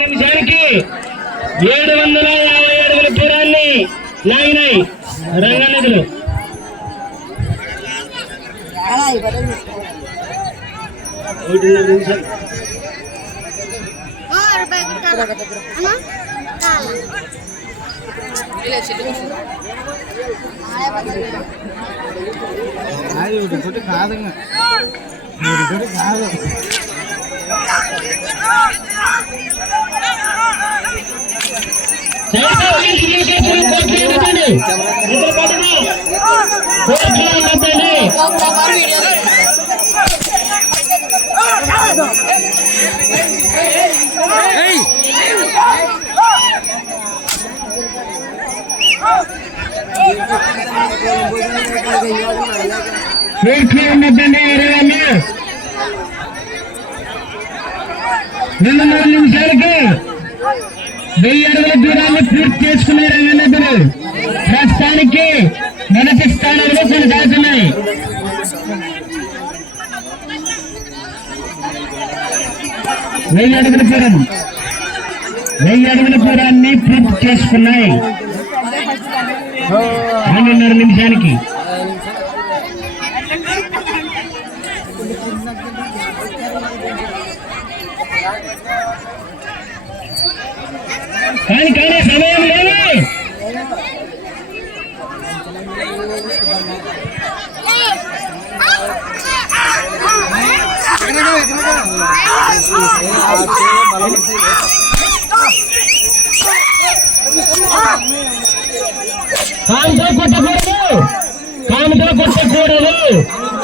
నిమిషానికి 750 అడుగుల దూరాన్ని లాగినాయి రంగనిధులు. కాదు ఉన్నదండి 2.5 నిమిషాలకు 1000 అడుగుల దూరాన్ని పూర్తి చేసుకునే రంగనిధులు ప్రస్తుతానికి మొదటి స్థానంలో కొనసాగుతున్నాయి. 1000 అడుగుల దూరం 1000 అడుగుల దూరాన్ని పూర్తి చేసుకున్నాయి 2.5 నిమిషానికి. కానీ సమయం లేదు. కాముతో కొట్టకూడదు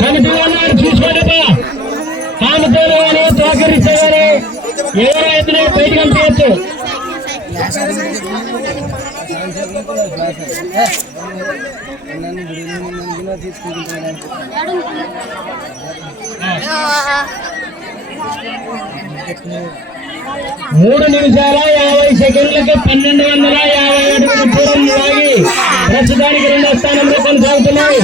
కమిటీ వాళ్ళు చూసుకోలేదా? కాముతో తోకరిస్తే ఎవరైతే బయటకు పంపించచ్చు. మూడు నిమిషాల 50 సెకండ్లకు 1250 అడుగుల దూరం లాగి ప్రస్తుతానికి 2వ స్థానంలో కొనసాగుతున్నాయి.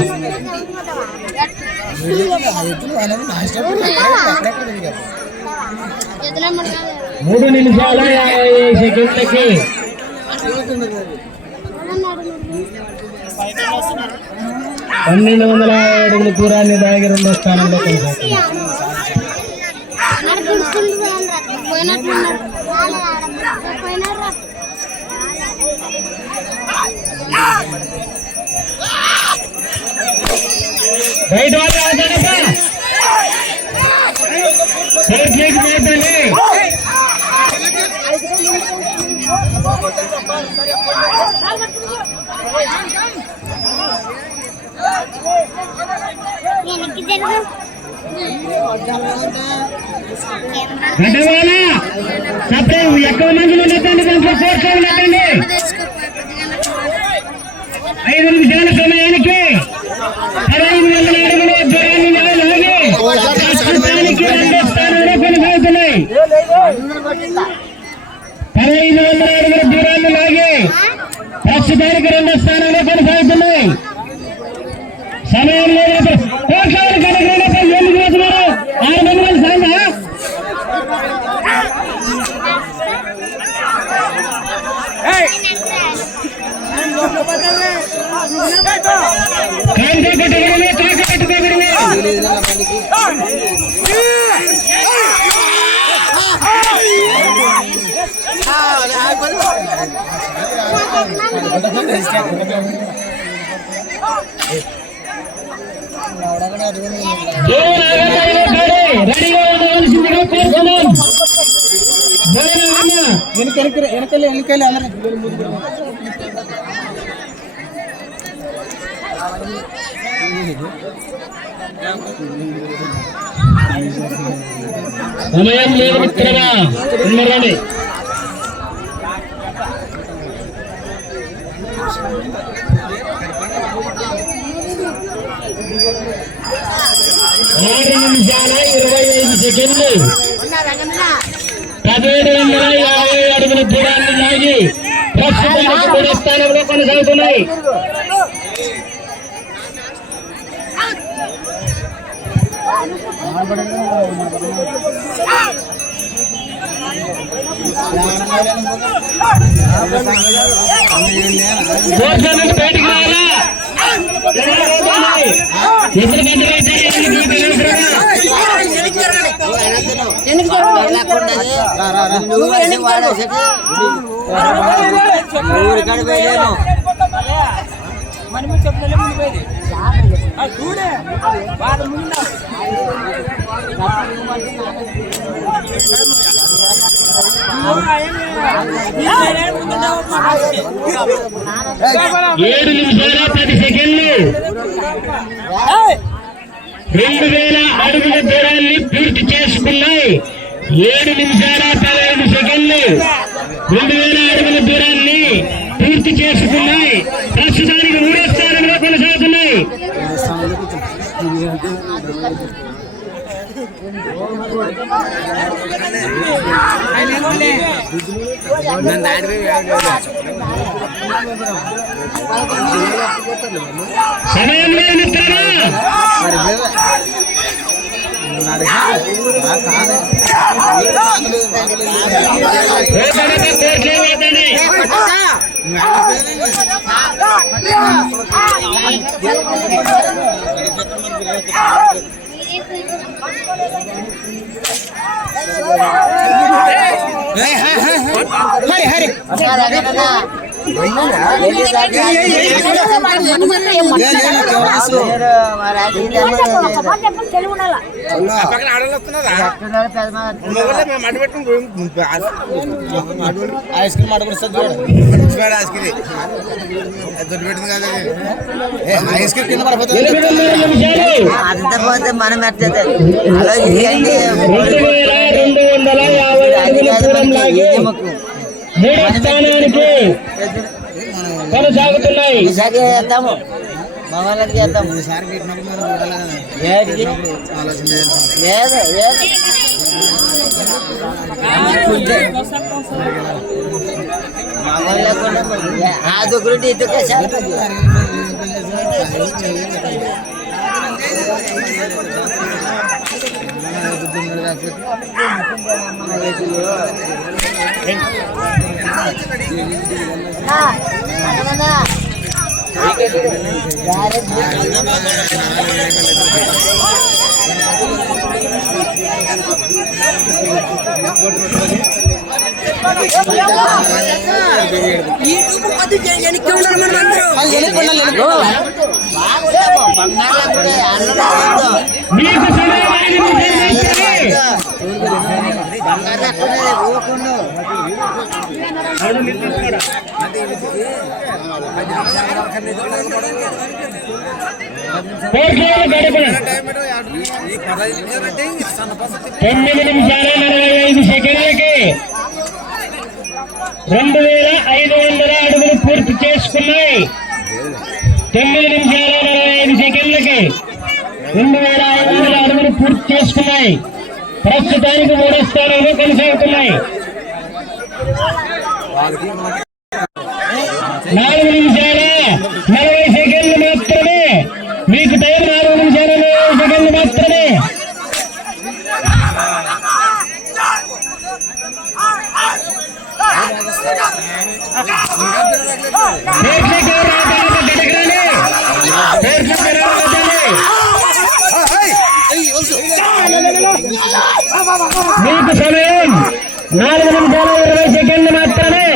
3 నిమిషాల 50 సెకండ్లకి 1250 అడుగుల దూరాన్ని దాగి 2వ స్థానంలో కొనసాగుతున్నాయి. బయట వాళ్ళు ఆడతాడబ్బా ఎక్కువ మందిలో నెట్టండి, దాంట్లో కోర్టు నెట్టండి. 5 నిమిషాల సమయానికి 1500 అడుగుల దూరాన్ని లాగి ప్రస్తుతానికి 2వ స్థానంలో కొనసాగుతుంది. 500 అడుగుల దూరాన్ని లాగి ప్రస్తుతానికి 2వ స్థానంలో కొనసాగుతున్నాయి. సమయం లేదు. ఎందుకు పోతున్నారు? 6 మంది సాంగా రెడీగా ఉండవలసిందిగా కోరుతున్నాం. వెనకెళ్ళి సమయం లేదు మిత్రమా, ఉన్నారండి. ఆరు నిమిషాల 25 సెకండ్లు 1750 అడుగుల దూరాన్ని లాగి ప్రస్తుతానికి 3వ స్థానంలో కొనసాగుతున్నాయి. బయటికి రావాలా? ఏడు నిమిషాల 10 సెకండ్లు 2000 అడుగుల దూరాన్ని పూర్తి చేసుకున్నాయి. 7 నిమిషాల 15 సెకండ్లు 2000 అడుగుల దూరాన్ని పూర్తి చేసుకున్నాయి. ప్రస్తుతానికి 3వ స్థానంలో కొనసాగుతున్నాయి. సమయం లేదు మిత్రమా. ఐస్ క్రీమ్ అడుగుతుంది ఐస్ క్రీమ్ కింద పడిపోతుంది. అంత పోతే మనం ఎట్లయితే అలా ఇవ్వండి. 3వ స్థానానికి కొనసాగుతున్నాయి. ఈసారి చేద్దాము, మా వాళ్ళకి చేద్దాము. లేదు మా వాళ్ళకు ఆ దుగ్గురుంటే ఇద్దరు తొమ్మిది నిమిషాల 45 సెకండ్లకి 2500 అడుగులు పూర్తి చేసుకున్నాయి. 9 నిమిషాల 45 సెకండ్లకి 2500 అడుగులు పూర్తి చేసుకున్నాయి. ప్రస్తుతానికి 3వ స్థానంలో కొనసాగుతున్నాయి. 4 నిమిషాల 40 సెకండ్లు మాత్రమే మీకు టైం. 4 నిమిషాల 40 సెకండ్లు మాత్రమే. మీకు సమయం 4 నిమిషాల 20 సెకండ్లు మాత్రమే.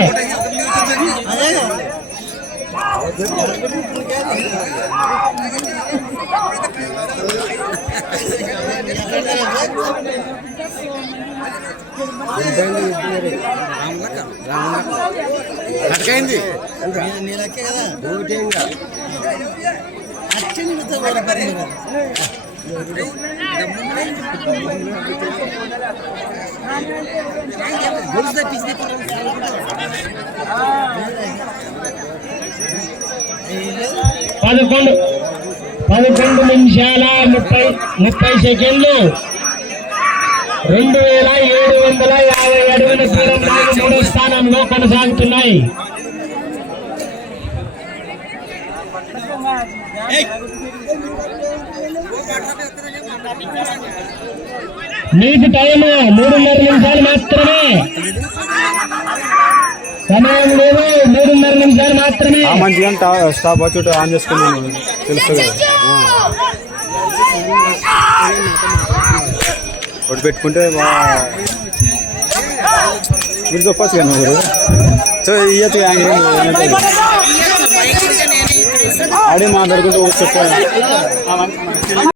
అటకైంది 11 నిమిషాల 30 సెకండ్లు. 2750 అడుగుల దూరంలో 3వ స్థానంలో కొనసాగుతున్నాయి. మీకు టైం 3:30 నిమిషాలు మాత్రమే. సమయం లేదు, 3:30 నిమిషాలు మాత్రమే. మంచిగా స్టాప్ వచ్చి ఆన్ చేసుకున్నాను తెలుస్తుంది కదా. ఒకటి పెట్టుకుంటే మీరు చెప్పచ్చు కదా మీరు. సో ఇయ్యచ్చు ఆడే మాట్లాడుకుంటూ చెప్పాను.